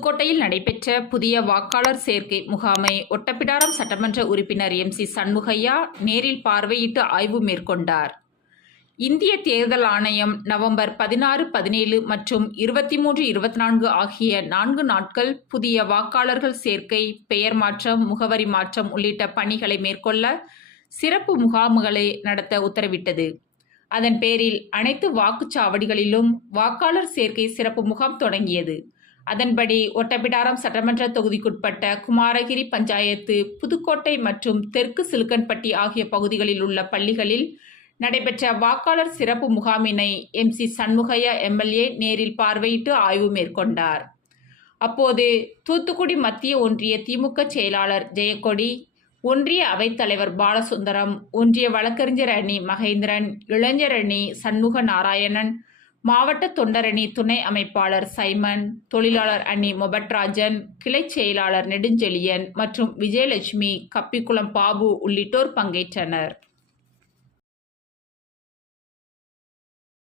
புதுக்கோட்டையில் நடைபெற்ற புதிய வாக்காளர் சேர்க்கை முகாமை ஒட்டப்பிடாரம் சட்டமன்ற உறுப்பினர் MC சண்முகையா நேரில் பார்வையிட்டு ஆய்வு மேற்கொண்டார். இந்திய தேர்தல் ஆணையம் நவம்பர் 16, 17 மற்றும் 23, 24 ஆகிய 4 நாட்கள் புதிய வாக்காளர்கள் சேர்க்கை, பெயர் மாற்றம், முகவரி மாற்றம் உள்ளிட்ட பணிகளை மேற்கொள்ள சிறப்பு முகாம்களை நடத்த உத்தரவிட்டது. அதன் பேரில் அனைத்து வாக்குச்சாவடிகளிலும் வாக்காளர் சேர்க்கை சிறப்பு முகாம் தொடங்கியது. அதன்படி ஒட்டப்பிடாரம் சட்டமன்ற தொகுதிக்குட்பட்ட குமாரகிரி பஞ்சாயத்து, புதுக்கோட்டை மற்றும் தெற்கு சிலுக்கன்பட்டி ஆகிய பகுதிகளில் உள்ள பள்ளிகளில் நடைபெற்ற வாக்காளர் சிறப்பு முகாமினை MC சண்முகையா MLA நேரில் பார்வையிட்டு ஆய்வு மேற்கொண்டார். அப்போது தூத்துக்குடி மத்திய ஒன்றிய திமுக செயலாளர் ஜெயக்கொடி, ஒன்றிய அவைத்தலைவர் பாலசுந்தரம், ஒன்றிய வழக்கறிஞர் அணி மகேந்திரன், இளைஞர் அணி சண்முக நாராயணன், மாவட்ட தொண்டரணி துணை அமைப்பாளர் சைமன், தொழிலாளர் அணி மொபட்ராஜன், கிளை செயலாளர் நெடுஞ்செழியன் மற்றும் விஜயலட்சுமி, கப்பிக்குளம் பாபு உள்ளிட்டோர் பங்கேற்றனர்.